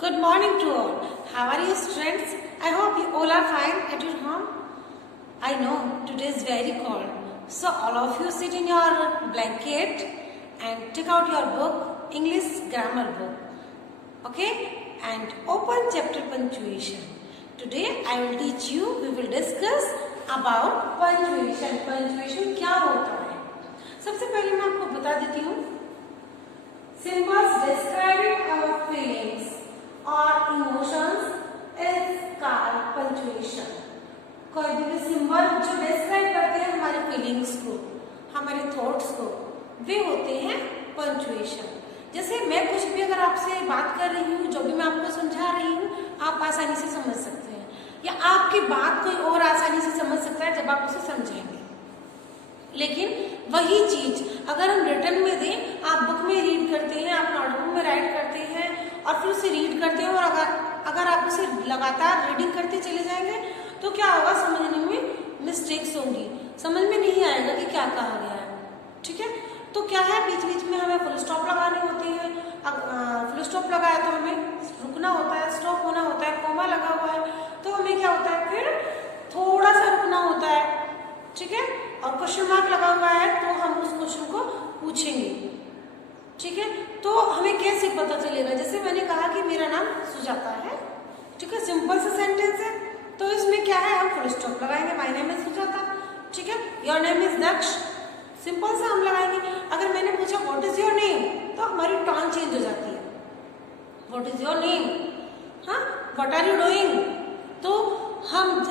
Good morning to all. How are you, students? I hope you all are fine at your home. I know today is very cold, so all of you sit in your blanket and take out your book, English grammar book, okay? And open chapter punctuation. Today I will teach you. We will discuss about punctuation. Punctuation क्या होता है? सबसे पहले मैं आपको बता देती हूँ. Symbols describing our feelings और इमोशंस इज कॉल्ड पंक्चुएशन. कोई भी सिंबल जो डिस्क्राइब करते हैं हमारे फीलिंग्स को, हमारे थॉट्स को, वे होते हैं पंक्चुएशन. जैसे मैं कुछ भी अगर आपसे बात कर रही हूँ, जो भी मैं आपको समझा रही हूँ, आप आसानी से समझ सकते हैं, या आपकी बात कोई और आसानी से समझ सकता है जब आप उसे समझेंगे. लेकिन वही चीज अगर हम रिटर्न में दें, आप बुक में रीड करते हैं, आप नोटबुक में राइट करते हैं और फिर उसे रीड करते हैं, और अगर आप उसे लगातार रीडिंग करते चले जाएंगे तो क्या होगा, समझने में मिस्टेक्स होंगी, समझ में नहीं आएगा कि क्या कहा गया है. ठीक है, तो क्या है, बीच बीच में हमें फुल स्टॉप लगाने होते हैं. फुल स्टॉप लगाया तो हमें रुकना होता है, स्टॉप होना होता है. कोमा लगा हुआ है तो हमें क्या होता है, फिर थोड़ा सा रुकना होता है. ठीक है, और क्वेश्चन मार्क लगा हुआ है तो हम उस क्वेश्चन को पूछेंगे. ठीक है, तो हमें कैसे पता चलेगा, जैसे मैंने कहा कि मेरा नाम सुजाता है. ठीक है, सिंपल सा सेंटेंस है, तो इसमें क्या है, हम फुल स्टॉप लगाएंगे. My name is Sujata. ठीक है, your name is Daksh. Simple सा हम लगाएंगे. अगर मैंने पूछा व्हाट इज योर नेम, तो हमारी टोन चेंज हो जाती है. व्हाट इज योर नेम, हाँ, व्हाट आर यू डूइंग. तो हम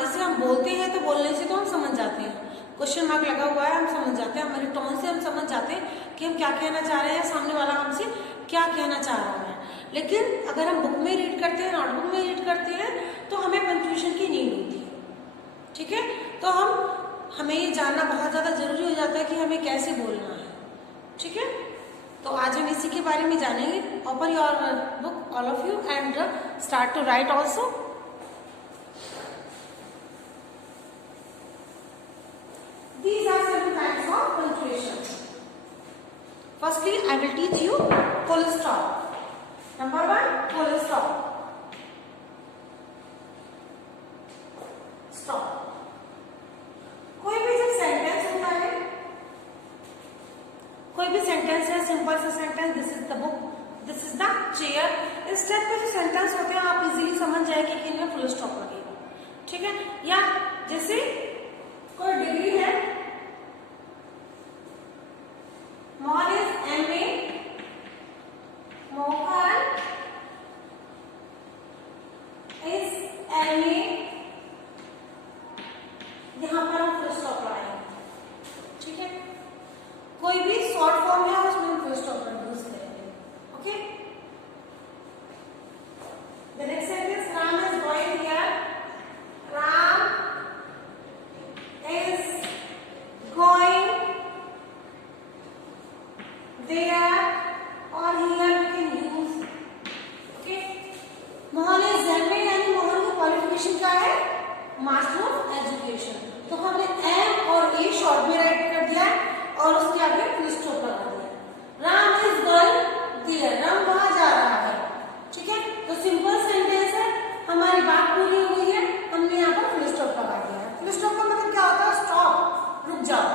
जैसे हम बोलते हैं तो बोलने से तो हम समझ जाते हैं. क्वेश्चन मार्क लगा हुआ है, हम समझ जाते हैं, हमारे टोन से हम समझ जाते हैं कि हम क्या कहना चाह रहे हैं, सामने वाला हमसे क्या कहना चाह रहा है. लेकिन अगर हम बुक में रीड करते हैं, नोटबुक में रीड करते हैं, तो हमें पंक्चुएशन की नीड होती है. ठीक है, तो हमें ये जानना बहुत ज़्यादा जरूरी हो जाता है कि हमें कैसे बोलना है. ठीक है, तो आज हम इसी के बारे में जानेंगे. Open your book all of you and start to write also. These are certain types of punctuation. Firstly, I will teach you full stop. Number one, full stop. Stop. कोई भी जब सेंटेंस होता है, कोई भी सेंटेंस है, simple सा sentence, this is the book, this is the chair, इस टाइप के जो सेंटेंस होते हैं आप इजीली समझ जाएंगे कि इनमें फुल स्टॉप लगेगा. ठीक है, या जैसे कोई डिग्री है, Mohan is MA, Mohan is MA, यहां पर हम फुल स्टॉप लगाएंगे. ठीक है, कोई भी शॉर्ट फॉर्म है उसमें हम फुल स्टॉप यूज करेंगे. Okay, the next sentence, Ram is going here. Ram is going there, or here we can use. Okay, Mohan is MA, यानी मोहन की क्वालिफिकेशन क्या है, मास्टर ऑफ एजुकेशन. तो हमने M और A शॉर्ट में राइट कर दिया है और उसके आगे फुल स्टॉप लगा दिया. Ram is going there, Ram वहां जा रहा है. ठीक है, तो सिंपल सेंटेंस है, हमारी बात पूरी हो गई है, हमने यहाँ पर फुल स्टॉप लगा दिया है. फुल स्टॉप का मतलब क्या होता है, स्टॉप, रुक जाओ.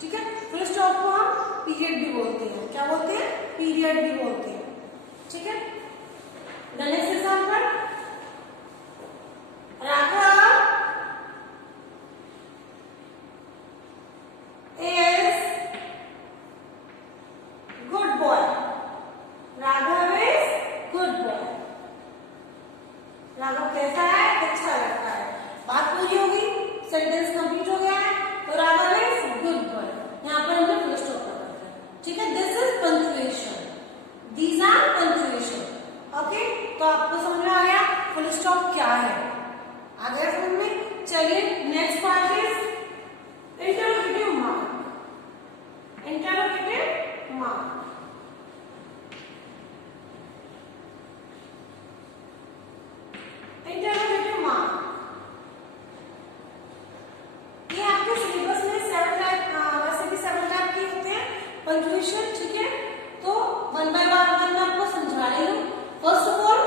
ठीक है, फुल स्टॉप को हम पीरियड भी बोलते हैं. क्या बोलते हैं, पीरियड भी बोलते हैं. ठीक है, the next example, Raghav is good boy. Raghav is good boy. Raghav कैसा है, अच्छा लगता है. बात पूरी हो गई, सेंटेंस कंप्लीट हो गया है, तो राघव इज गुड बॉय. यहाँ पर हमने फुल स्टॉप लगा दिया. ठीक है, this is punctuation, these are punctuation. Okay, तो आपको समझ में आ गया फुल स्टॉप क्या है, आ गया समझ में. चलिए next part is interrogative mark. Interrogative mark, interrogative mark ये आपके सिलेबस में 7 टाइप, वैसे भी 7 टाइप के होते हैं पंक्चुएशन. ठीक है, तो वन बाय वन मैं आपको समझा रही हूँ. फर्स्ट ऑफ ऑल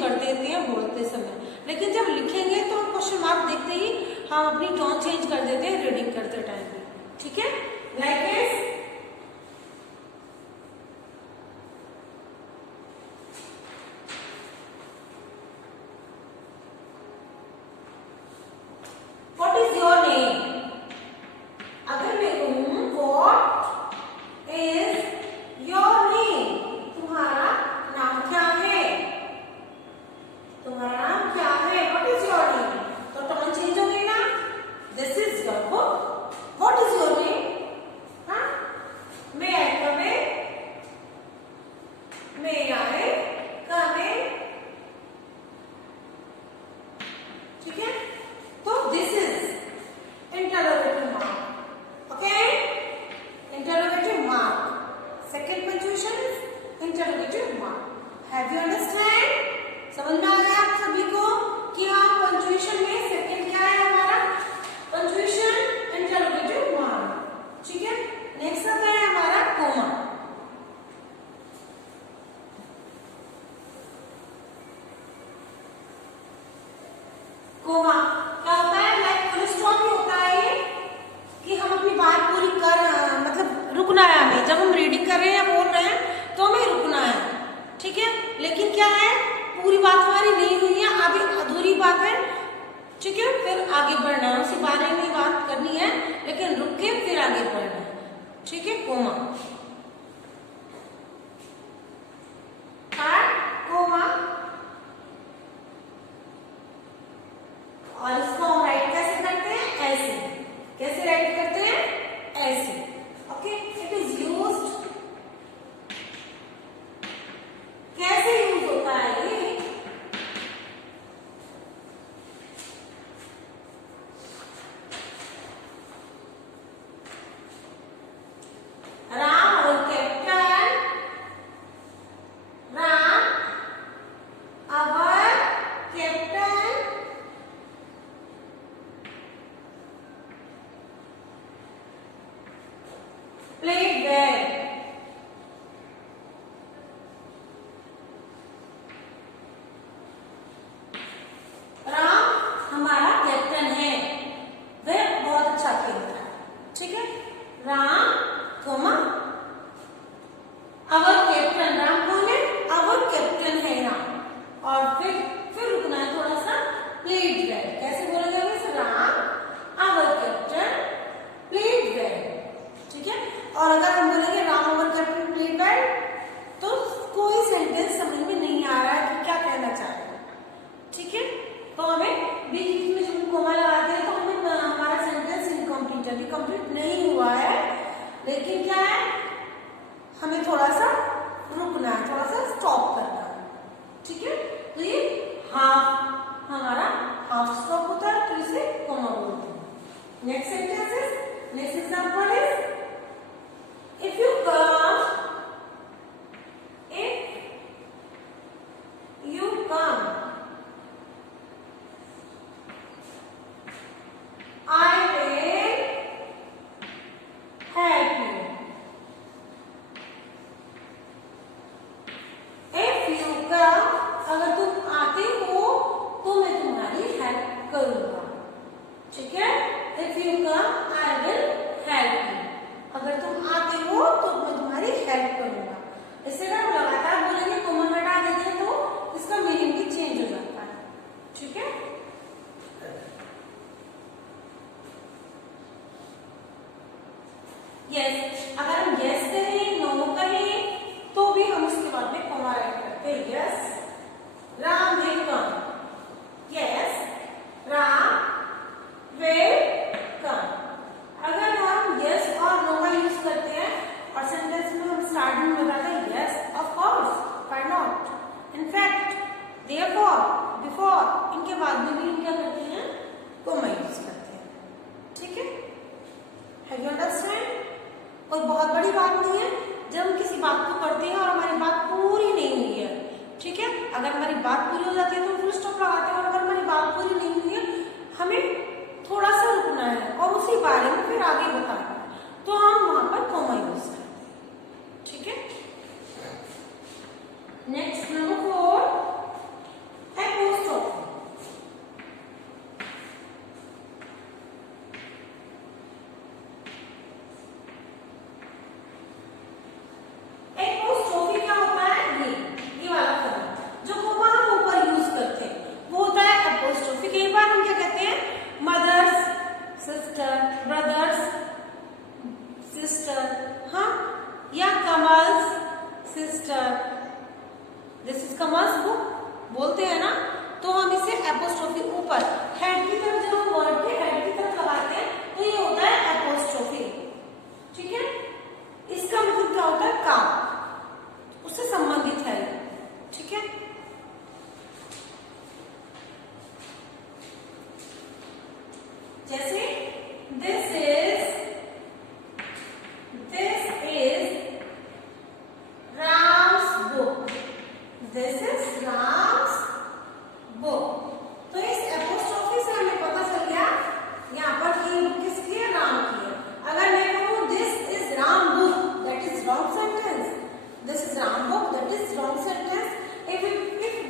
कर देते हैं बोलते समय, लेकिन जब लिखेंगे तो क्वेश्चन मार्क देखते ही हम अपनी टोन चेंज कर देते हैं रीडिंग करते टाइम पे। ठीक है, like is what is your name. अगर मैं कहूं व्हाट इज योर नेम, तुम्हारा नाम क्या है, तुम्हारा नाम क्या है, व्हाट इज योर नेम, तो टोन चेंज हो गई ना। This is your book, what is your name. हाँ, मे आई कम इन, मे आई कम इन। ठीक है, तो this is interrogative mark. Okay, interrogative mark. Second punctuation is interrogative mark. Have you understand? समझ में आ गया आप सभी को कि हाँ पंक्चुएशन में सेकंड क्या है हमारा, पंक्चुएशन इंटरोगेटिव मार्क। ठीक है, नेक्स्ट आता है हमारा कोमा। कोमा क्या होता है, लाइक फुल स्टॉप ही होता है ये, कि हम अपनी बात पूरी कर मतलब रुकना है हमें, जब हम रीडिंग कर रहे हैं या बोल रहे हैं तो हमें रुकना है। ठीक है, लेकिन क्या है पूरी बात हमारी नहीं हुई है, अभी अधूरी बात है। ठीक है, फिर आगे बढ़ना है, उसी बारे में बात करनी है लेकिन रुक के फिर आगे बढ़ना है। ठीक है, कोमा, कोमा। और इसको हम राइट कैसे करते हैं, ऐसे। कैसे राइट करते हैं, ऐसे। ओके, इट इज यूज्ड, कैसे यूज होता है ये, राम और कैप्टन, राम अवर कैप्टन played well. राम हमारा कैप्टन है, वह बहुत अच्छा खेलता है। ठीक है, राम कोमा अवर कैप्टन, राम कौन है, अवर कैप्टन है राम। और फिर रुकना है थोड़ा सा, प्लेड वेल। कैसे बोलेंगे इस, राम अवर कैप्टन प्लेड वेल। ठीक है, और अगर हम बोलेंगे राम अवर कैप्टन प्लेड वेल तो कोई सेंटेंस समझ में नहीं आ रहा है कि क्या कहना चाह रहे हैं। ठीक है, तो हमें बीच में जब कोमा लगाते हैं तो हमें हमारा सेंटेंस इनकम्प्लीट है, कंप्लीट नहीं हुआ है, लेकिन क्या है हमें थोड़ा सा रुकना है, थोड़ा सा स्टॉप करना है। ठीक है, तो ये हाफ हमारा हाफ स्टॉप होता है, तो इसे कोमा बोलते हैं। Next sentence is, next example is, if you come, I will help you. If you come, अगर तुम आते हो तो मैं तुम्हारी हेल्प करूंगा। ठीक है, if you come, I will help you. अगर तुम आते हो तो मैं तुम्हारी हेल्प करूंगा। इससे अगर हम लगातार बोलेंगे, कोमा हटा देते हैं तो इसका मीनिंग भी चेंज हो जाता है। ठीक है, यस, अगर हम यस कहें, नो कहें तो भी हम उसके बाद में कोमा राइट करते हैं। Yes Ram will come, yes Ram will come. अगर हम यस और नो का यूज करते हैं और सेंटेंस में हम स्टार्टिंग में लगाते हैं yes of course, why not, in fact, therefore, before, इनके बाद में भी क्या करते हैं, कोमा यूज करते हैं। ठीक है, हैव यू अंडरस्टैंड? कोई बहुत बड़ी बात नहीं है जब हम किसी बात को करते हैं और हमारी बात पूरी नहीं हुई है। ठीक है, अगर हमारी बात पूरी हो जाती है तो फुल स्टॉप लगाते हैं, और अगर हमारी बात पूरी नहीं हुई है हमें थोड़ा सा रुकना है और उसी बारे में फिर आगे बताना है, तो हम वहां पर कोमा यूज करते हैं। ठीक है, नेक्स्ट नंबर 4, बोलते हैं ना, तो हम इसे एपोस्ट्रोफी ऊपर हेड की तरफ, जब हम वर्ड के हेड की तरफ लगाते हैं तो ये होता है एपोस्ट्रोफी। ठीक है, इसका मतलब क्या होता है? का, उससे संबंधित है। ठीक है, जैसे this is Ram's book, this is Ram's book. तो इस एपोस्ट्रोफी से हमें पता चल गया यहाँ पर कि बुक किसकी है? राम की है। अगर मैं कहूँ this is Ram book, that is wrong sentence. This is Ram book, that is wrong sentence. If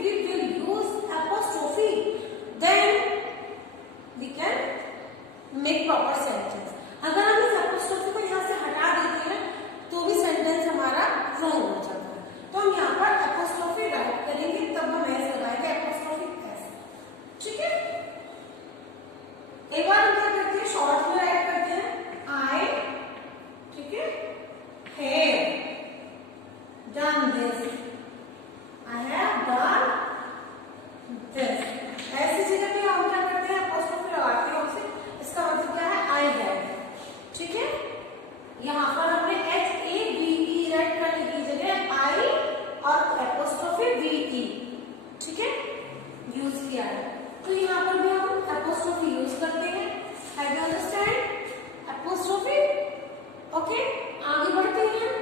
we will use apostrophe, then we can make proper sentence. अगर हम इस apostrophe को यहाँ से हटा देते हैं तो भी सेंटेंस हमारा wrong हो जाता है। तो हम यहाँ पर apostrophe राइट करेंगे, तब हम ऐसे लगाएंगे apostrophe ऐसे। ठीक है, एक बार हम क्या करते हैं, शॉर्ट में राइट करते हैं I, ठीक है, have done this, I have done this। ऐसी जगह पे हम क्या करते हैं? एपोस्ट्रोफी लगाते हैं उसे। इसका मतलब क्या है? I have। ठीक है, यहाँ पर हमने HAVE राइट करने की जगह I और एपोस्ट्रोफी VE, ठीक है, यूज किया है। तो यहाँ पर भी हम एपोस्ट्रोफी यूज करते हैं। Have you understand? Apostrophe. Okay, आगे बढ़ते हैं।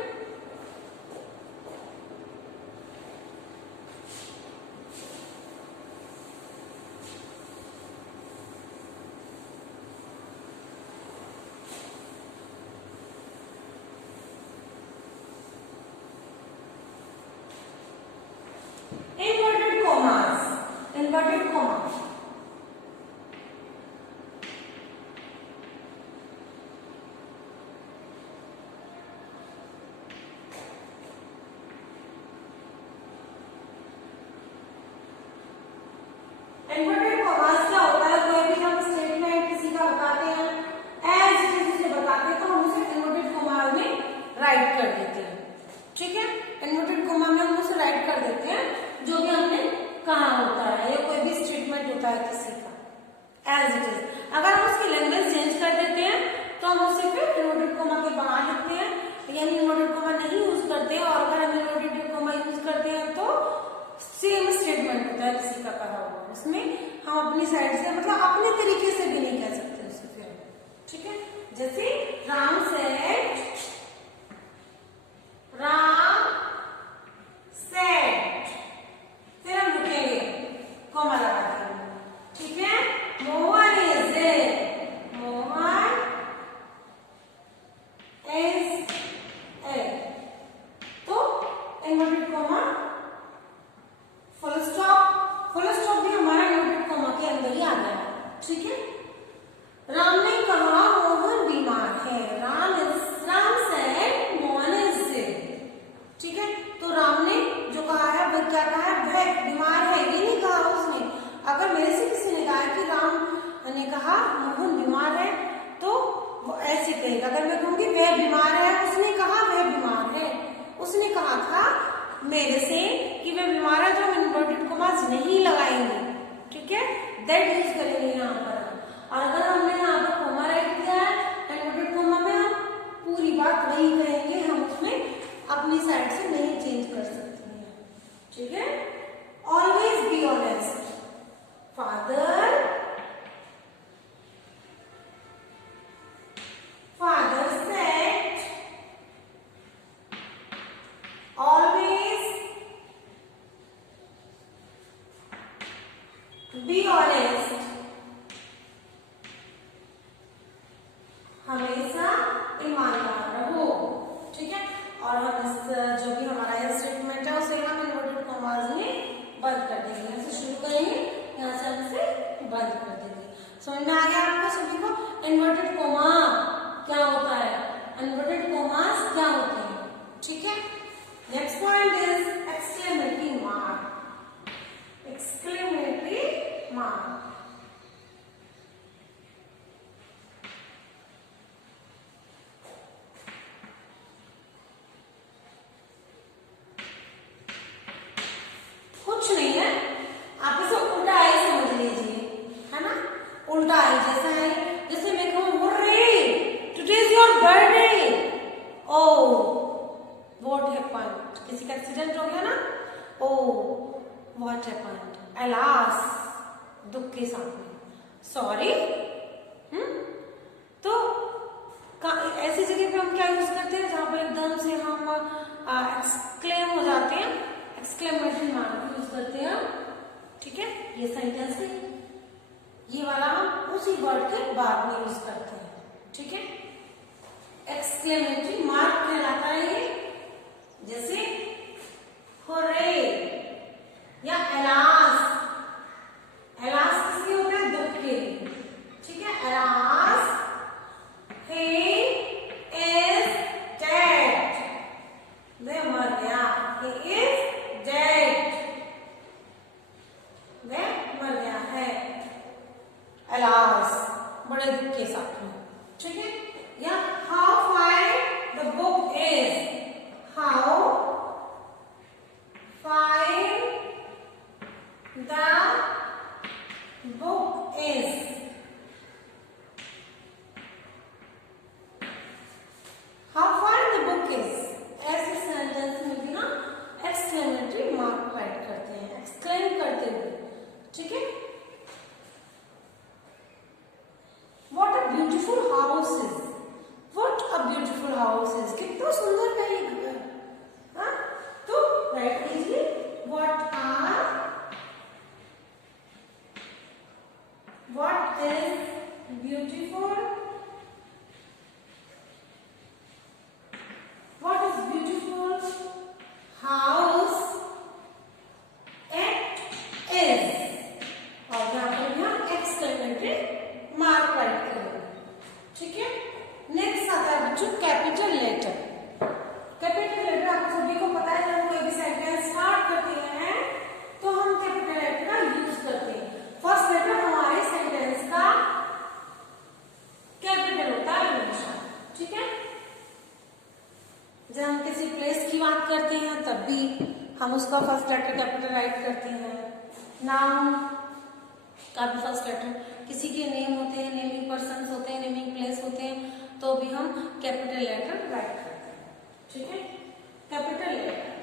Inverted commas, inverted commas। Inverted commas क्या होता है? कोई भी हम स्टेटमेंट किसी का बताते हैं, एज इट इज उसे बताते हैं, तो हम उसे इन्वर्टेड कॉमा में राइट कर देते हैं। ठीक है, इन्वर्टेड कॉमा में हम उसे राइट कर देते हैं जो भी हमने कहा होता है, या कोई भी स्टेटमेंट होता है किसी का, एज इट इज। अगर हम उसकी लैंग्वेज चेंज कर देते हैं तो हम उसे फिर इन्वर्टेड कॉमा के बाहर लिखते हैं, यानी इन्वर्टेड कॉमा नहीं यूज करते हैं। और अगर हम इन्वर्टेड कॉमा यूज करते हैं तो सेम स्टेटमेंट होता है किसी का कहा हुआ, उसमें हम अपनी साइड से, मतलब अपने तरीके से भी नहीं कह सकते उसे फिर। ठीक है, जैसे राम सेड, राम सेड, फिर हम रुकेंगे कॉमा लगा देंगे। ठीक है, Mohan is a, Mohan is a, तो इन्वर्टेड कॉमा, फुल स्टॉप भी हमारा इन्वर्टेड कॉमा के अंदर ही आ गया है। ठीक है, राम ने कहा मोहन बीमार है, Ram said Mohan is sick. ठीक है, तो राम ने जो कहा है वह क्या कहा है? वह बीमार है, ये नहीं कहा उसने। अगर मेरे से किसी ने कहा कि राम ने कहा मोहन बीमार है, तो वो ऐसे कहेगा। अगर मैं कहूंगी वह बीमार है, उसने कहा वह बीमार है, उसने कहा था मेरे से कि वह बीमार है, जो हम इन्वर्टेड कॉमास नहीं लगाएंगे। ठीक है, दैट यूज करेंगे यहाँ पर। और अगर हमने यहाँ पर कॉमा राइट किया है इन्वर्टेड कॉमा में, हम पूरी बात वही कहेंगे, हम उसमें अपनी साइड से नहीं चेंज कर सकते हैं। ठीक है, always be honest, father said always be honest, हमेशा ईमानदार रहो। ठीक है, और हम इस जो भी हमारा स्टेटमेंट है उसे हम इन्वर्टेड कॉमास में बंद कर देंगे। यहाँ से शुरू करेंगे, यहाँ से हम इसे बंद कर देंगे। समझ में आ गया आपको सभी को? इन्वर्टेड कॉमा क्या होता है, इन्वर्टेड कॉमास क्या होते हैं। ठीक है, next point is exclamatory mark. Exclamatory mark, कुछ नहीं है, आई जैसा है, जैसे मैं कहूँ hurray today is your birthday, oh what happened, किसी का एक्सीडेंट हो गया ना, ओह व्हाट हैपेंड, अलास दुख के साथ में, सॉरी। तो ऐसी जगह पे हम क्या यूज करते हैं जहां पर एकदम से हम एक्सक्लेम हो जाते हैं, एक्सक्लेमेटरी मार्क यूज करते हैं, ठीक है। ये सेंटेंस है, ये वाला हम उसी वर्ड के बाद में यूज करते हैं, ठीक है। एक्सक्लेमेटरी मार्क कहलाता है ये, जैसे हुर्रे या एलास, एलास किसके होता है, दुख के लिए, ठीक है। एलास he is dead, वह मर गया, he is dead, वह मर गया है, एलास बड़े दुख के साथ में, ठीक है। या how fine the book is, how fine the book is, how fine the book is, ऐसे सेंटेंस में भी ना एक्सक्लेमेटरी मार्क राइट करते हैं, एक्सक्लेम करते हुए, ठीक है। What a beautiful house is, what a beautiful house is, कितना सुंदर है ये घर, हाँ। तो राइट कीजिए what is beautiful, what is beautiful house it is, और यहाँ पर हम एक्सक्लेमेटरी मार्क राइट करेंगे, ठीक है। नेक्स्ट आता है बच्चों कैपिटल लेटर। कैपिटल लेटर आप सभी को पता है, जब कोई भी सेंटेंस स्टार्ट करते हैं तो हम कैपिटल लेटर का यूज करते हैं। फर्स्ट लेटर हमारे सेंटेंस का कैपिटल होता है हमेशा, ठीक है। जब हम किसी प्लेस की बात करते हैं तब भी हम उसका फर्स्ट लेटर कैपिटल राइट करते हैं। नाउन का भी फर्स्ट लेटर, किसी के नेम होते हैं, नेमिंग पर्सन्स होते हैं, नेमिंग प्लेस होते हैं, तो भी हम कैपिटल लेटर राइट करते हैं, ठीक है। कैपिटल लेटर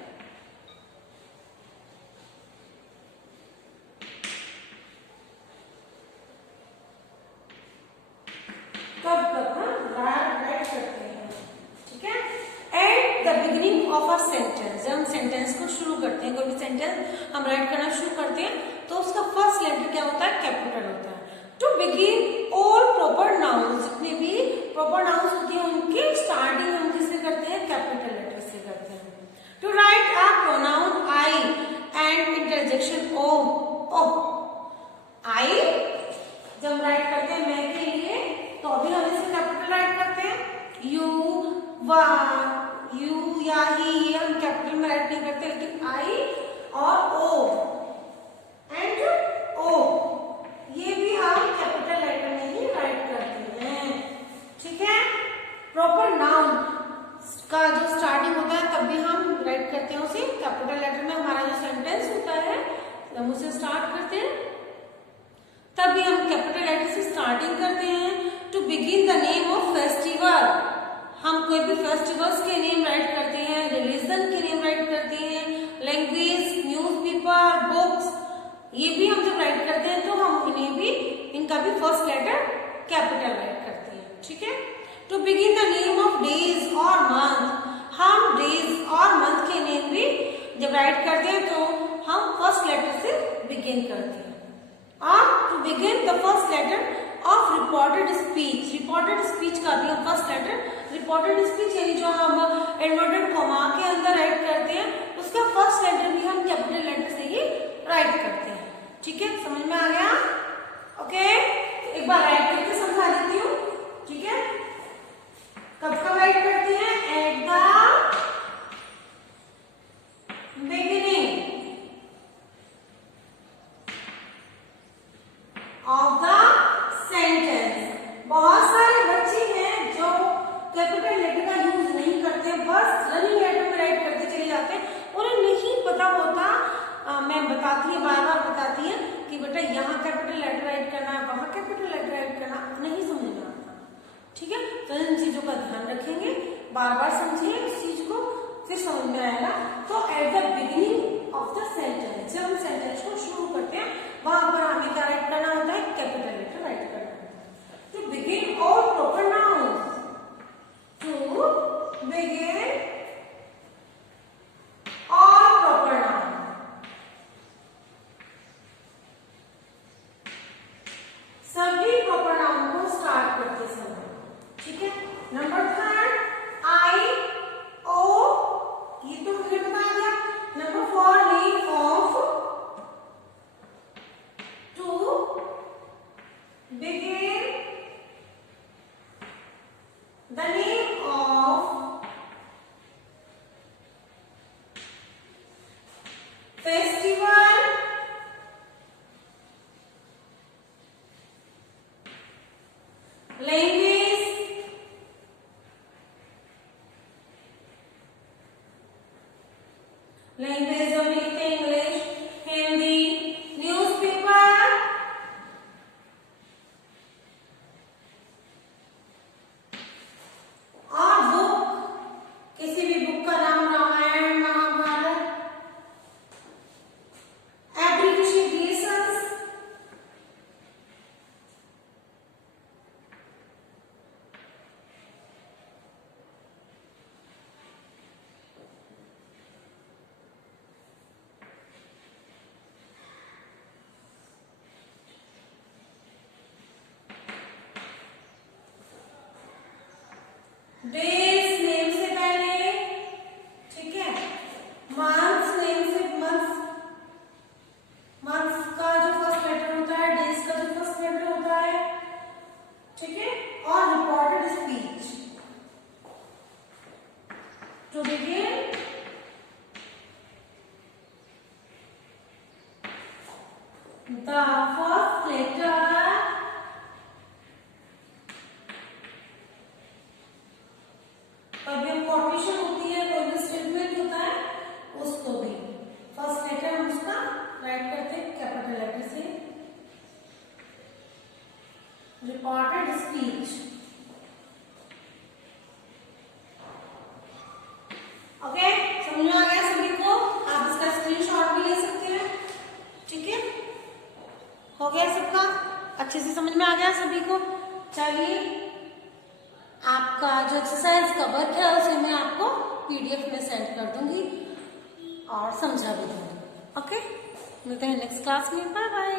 कब कब हम राइट करते हैं, ठीक है। At the beginning of a sentence, जब हम सेंटेंस को शुरू करते हैं, कोई भी सेंटेंस हम राइट करना शुरू करते हैं तो उसका फर्स्ट लेटर क्या होता है, कैपिटल होता है। To begin all proper nouns, जितने भी प्रॉपर नाउन्स होती है उनकी स्टार्टिंग हम किससे करते हैं, कैपिटल लेटर से करते हैं। To write a pronoun I and interjection O, O I जब राइट करते हैं मैं के लिए तो अभी हम इसे कैपिटल राइट करते हैं। यू वा यू या ही, ये हम कैपिटल में राइट नहीं करते, लेकिन आई और ओ एंड ओ ये भी हम कैपिटल लेटर में ही राइट करते हैं, ठीक है। प्रॉपर नाउन का जो स्टार्टिंग होता है तब भी हम राइट करते हैं उसे कैपिटल लेटर में। हमारा जो सेंटेंस होता है हम उसे स्टार्ट करते हैं तब भी हम कैपिटल लेटर से स्टार्टिंग करते हैं। To begin the name of festival, हम कोई भी फेस्टिवल्स के नेम राइट करते हैं, रिलीजन के नेम राइट करते हैं, लैंग्वेज, न्यूज़पेपर, बुक्स, ये भी हम जब राइट करते हैं तो हम इन्हें भी, इनका भी फर्स्ट लेटर कैपिटल राइट करते हैं, ठीक है। To begin the name of days और मंथ, हम डेज और मंथ के नेम भी जब राइट करते हैं तो हम फर्स्ट लेटर से बिगिन करते हैं। और to begin the first letter of reported speech, reported speech का भी हम फर्स्ट लेटर, रिपोर्टेड स्पीच यानी जो हम इन्वर्टेड कॉमा के अंदर राइट करते हैं उसका फर्स्ट लेटर भी हम कैपिटल लेटर से ही राइट करते हैं, ठीक है। समझ में आ गया? ओके, एक बार राइट करके समझा देती हूँ, ठीक है। कब कब राइट करते हैं, at the beginning of the sentence. बहुत सारे बच्चे हैं जो कैपिटल लेटर का यूज नहीं करते, बस रनिंग लेटर में राइट करते चले जाते हैं, उन्हें नहीं पता होता बार बार समझिए इस चीज को, फिर समझ में आएगा। तो at the beginning of the sentence, जब हम सेंटेंस को शुरू करते हैं वहां पर हमें क्या राइट करना होता है, कैपिटल लेटर राइट करना होता है। To begin all proper nouns, to begin all proper noun, सभी प्रॉपर नाउन को स्टार्ट करते समय, ठीक है। नंबर थर्ड, आई ओ, ये तो हमने बता दिया। Number four, name of, to begin the name of festival, language, language में लिखते हैं इंग्लिश, हिंदी, न्यूज़पेपर, और बुक, किसी भी बुक का नाम, Ramayana, Mahabharata, abbreviations, days name से पहले, ठीक है। मंथ्स नेम से, मंथ्स का जो फर्स्ट लेटर होता है, डेज का जो फर्स्ट लेटर होता है, ठीक है। और reported speech, to begin the first letter कभी हम कॉर्पोरेशन होती है, कोई भी स्टेटमेंट होता है, उसको भी फर्स्ट लेटर हम उसका राइट करते हैं कैपिटल लेटर से। रिपोर्टेड स्पीच, ओके, समझ में आ गया सभी को? आप इसका स्क्रीनशॉट भी ले सकते हैं, ठीक है। हो गया सबका, अच्छे से समझ में आ गया सभी को? चलिए, आपका जो एक्सरसाइज का वर्क है उसे मैं आपको पीडीएफ में सेंड कर दूंगी और समझा भी दूंगी। ओके, मिलते हैं नेक्स्ट क्लास में। Bye bye.